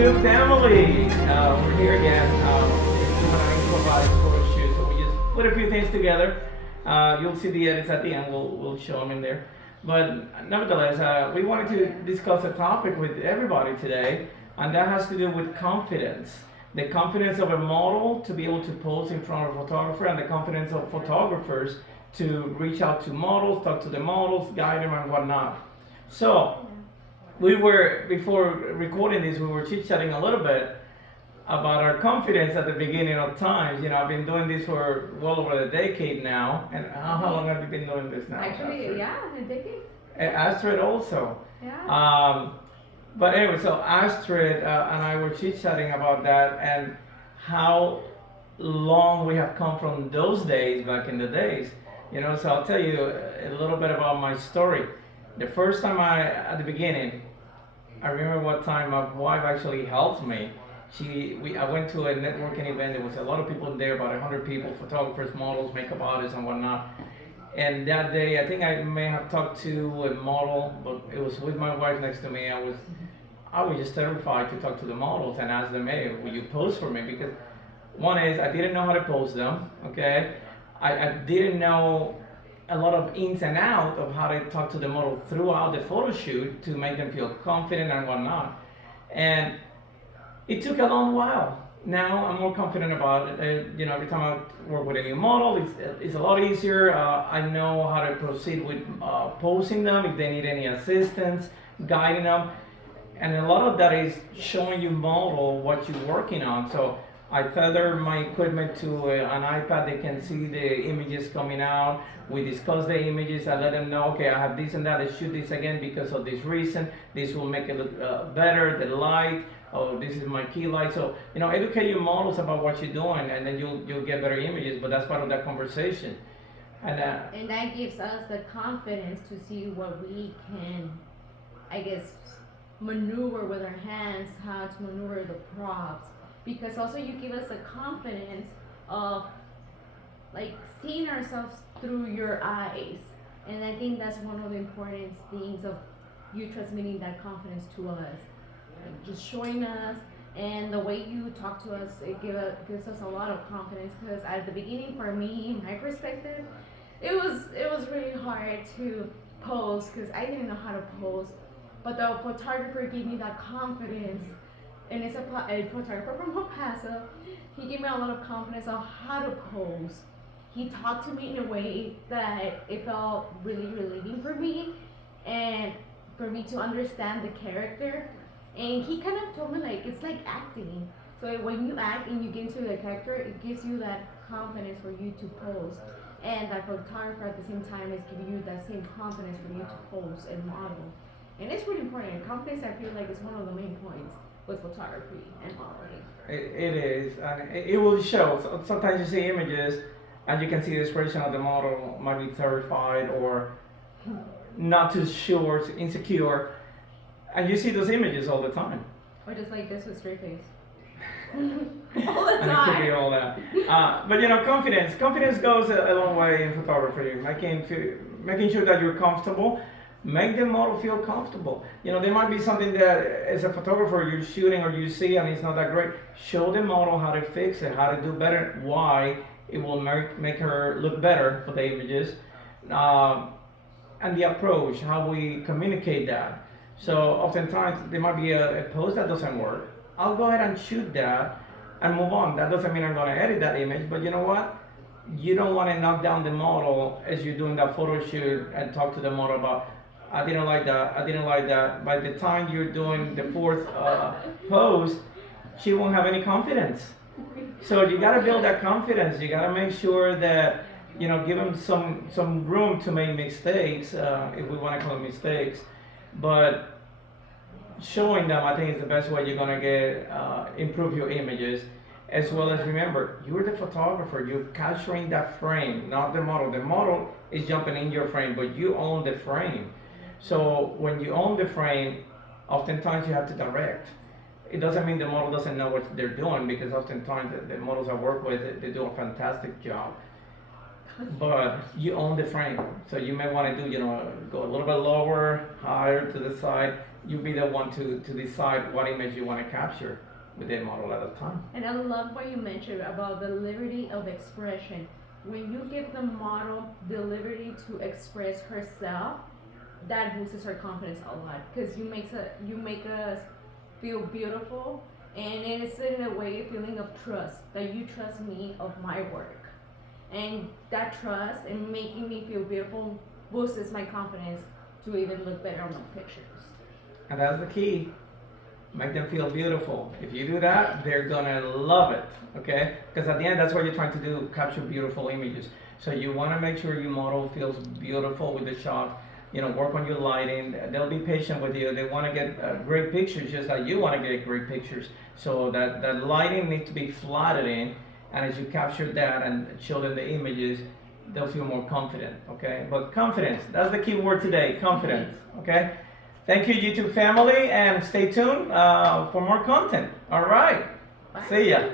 YouTube family. We're here again. We want to improvise photo shoot, so we just put a few things together. You'll see the edits at the end. We'll show them in there. But nevertheless, we wanted to discuss a topic with everybody today, and that has to do with confidence. The confidence of a model to be able to pose in front of a photographer, and the confidence of photographers to reach out to models, talk to the models, guide them, and whatnot. So we were, before recording this, we were chit-chatting a little bit about our confidence at the beginning of times. I've been doing this for well over a decade now. And how long have you been doing this now? Actually, Astrid? yeah, a decade. Astrid also. Yeah. But anyway, so Astrid and I were chit-chatting about that and how long we have come from those days back in the days. So I'll tell you a little bit about my story. The first time at the beginning, I remember what time my wife actually helped me. I went to a networking event. There was a lot of people there, about 100 people, photographers, models, makeup artists, and whatnot. And that day, I think I may have talked to a model, but it was with my wife next to me. I was just terrified to talk to the models and ask them, hey, will you pose for me? Because one is I didn't know how to pose them, okay? I didn't know a lot of ins and outs of how to talk to the model throughout the photo shoot to make them feel confident and whatnot. And it took a long while. Now I'm more confident about it. Every time I work with a new model, it's a lot easier. I know how to proceed with posing them if they need any assistance, guiding them. And a lot of that is showing you model what you're working on. So I tether my equipment to an iPad. They can see the images coming out. We discuss the images. I let them know, okay, I have this and that. Let's shoot this again because of this reason. This will make it look better. The light. Oh, this is my key light. So educate your models about what you're doing, and then you'll get better images. But that's part of that conversation. And that gives us the confidence to see what we can, I guess, maneuver with our hands, how to maneuver the props. Because also you give us the confidence of like seeing ourselves through your eyes. And I think that's one of the important things of you transmitting that confidence to us. Like just showing us, and the way you talk to us, gives us a lot of confidence. Because at the beginning, for me, my perspective, it was really hard to pose because I didn't know how to pose. But the photographer gave me that confidence, and it's a photographer from El Paso. He gave me a lot of confidence on how to pose. He talked to me in a way that it felt really relieving for me, and for me to understand the character. And he kind of told me like it's like acting. So when you act and you get into the character, it gives you that confidence for you to pose. And that photographer at the same time is giving you that same confidence for you to pose and model. And it's really important. And confidence, I feel like, is one of the main points with photography and modeling. It is, and it will show. Sometimes you see images, and you can see the expression of the model might be terrified or not too sure, insecure, and you see those images all the time. Or just like this with straight face. All the And it could be time. all that. But confidence goes a long way in photography. Making sure that you're comfortable. Make the model feel comfortable. There might be something that as a photographer you're shooting or you see and it's not that great. Show the model how to fix it, how to do better, why it will make her look better for the images, and the approach, how we communicate that. So oftentimes there might be a pose that doesn't work. I'll go ahead and shoot that and move on. That doesn't mean I'm going to edit that image, but you know what? You don't want to knock down the model as you're doing that photo shoot and talk to the model about, I didn't like that, I didn't like that. By the time you're doing the fourth pose, she won't have any confidence. So you got to build that confidence. You got to make sure that, give them some room to make mistakes, if we want to call them mistakes. But showing them, I think, is the best way you're gonna get improve your images, as well as remember, you're the photographer. You're capturing that frame, not the model. The model is jumping in your frame, but you own the frame. So when you own the frame, oftentimes you have to direct. It doesn't mean the model doesn't know what they're doing, because oftentimes the models I work with, they do a fantastic job. But you own the frame, so you may want to do, go a little bit lower, higher to the side, you be the one to decide what image you want to capture with the model at a time. And I love what you mentioned about the liberty of expression. When you give the model the liberty to express herself, that boosts her confidence a lot because you make us feel beautiful, and it's in a way a feeling of trust that you trust me of my work, and that trust and making me feel beautiful boosts my confidence to even look better on my pictures. And that's the key. Make them feel beautiful. If you do that, they're gonna love it. Okay? Because at the end, that's what you're trying to do: capture beautiful images. So you want to make sure your model feels beautiful with the shot. You know, work on your lighting. They'll be patient with you. They want to get great pictures, just like you want to get great pictures. So that lighting needs to be flattered in, and as you capture that and show them the images, they'll feel more confident. Okay? But confidence, that's the key word today. Confidence. Okay? Thank you, YouTube family, and stay tuned for more content. All right. Bye. See ya.